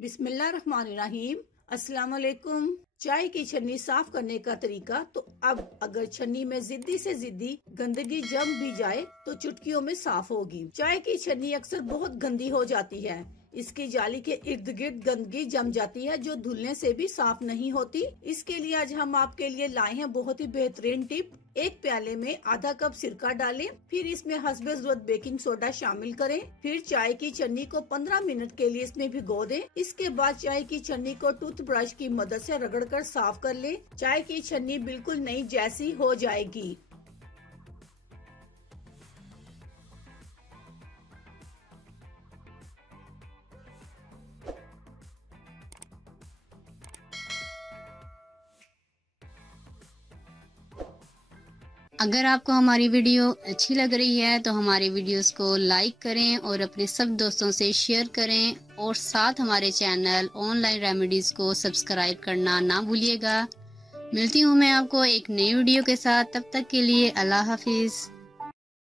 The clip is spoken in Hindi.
बिस्मिल्लाहिर्रहमानिर्रहीम। अस्सलाम वालेकुम। चाय की छन्नी साफ करने का तरीका। तो अब अगर छन्नी में जिद्दी से जिद्दी गंदगी जम भी जाए तो चुटकियों में साफ होगी। चाय की छन्नी अक्सर बहुत गंदी हो जाती है। इसकी जाली के इर्द गिर्द गंदगी जम जाती है जो धुलने से भी साफ नहीं होती। इसके लिए आज हम आपके लिए लाए हैं बहुत ही बेहतरीन टिप। एक प्याले में आधा कप सिरका डालें, फिर इसमें हस्बे जरूरत बेकिंग सोडा शामिल करें, फिर चाय की छन्नी को 15 मिनट के लिए इसमें भिगो दें। इसके बाद चाय की छन्नी को टूथब्रश की मदद से रगड़कर साफ कर लें। चाय की छन्नी बिल्कुल नई जैसी हो जाएगी। अगर आपको हमारी वीडियो अच्छी लग रही है तो हमारी वीडियोस को लाइक करें और अपने सब दोस्तों से शेयर करें और साथ हमारे चैनल ऑनलाइन रेमेडीज को सब्सक्राइब करना ना भूलिएगा। मिलती हूँ मैं आपको एक नई वीडियो के साथ, तब तक के लिए अल्लाह हाफिज।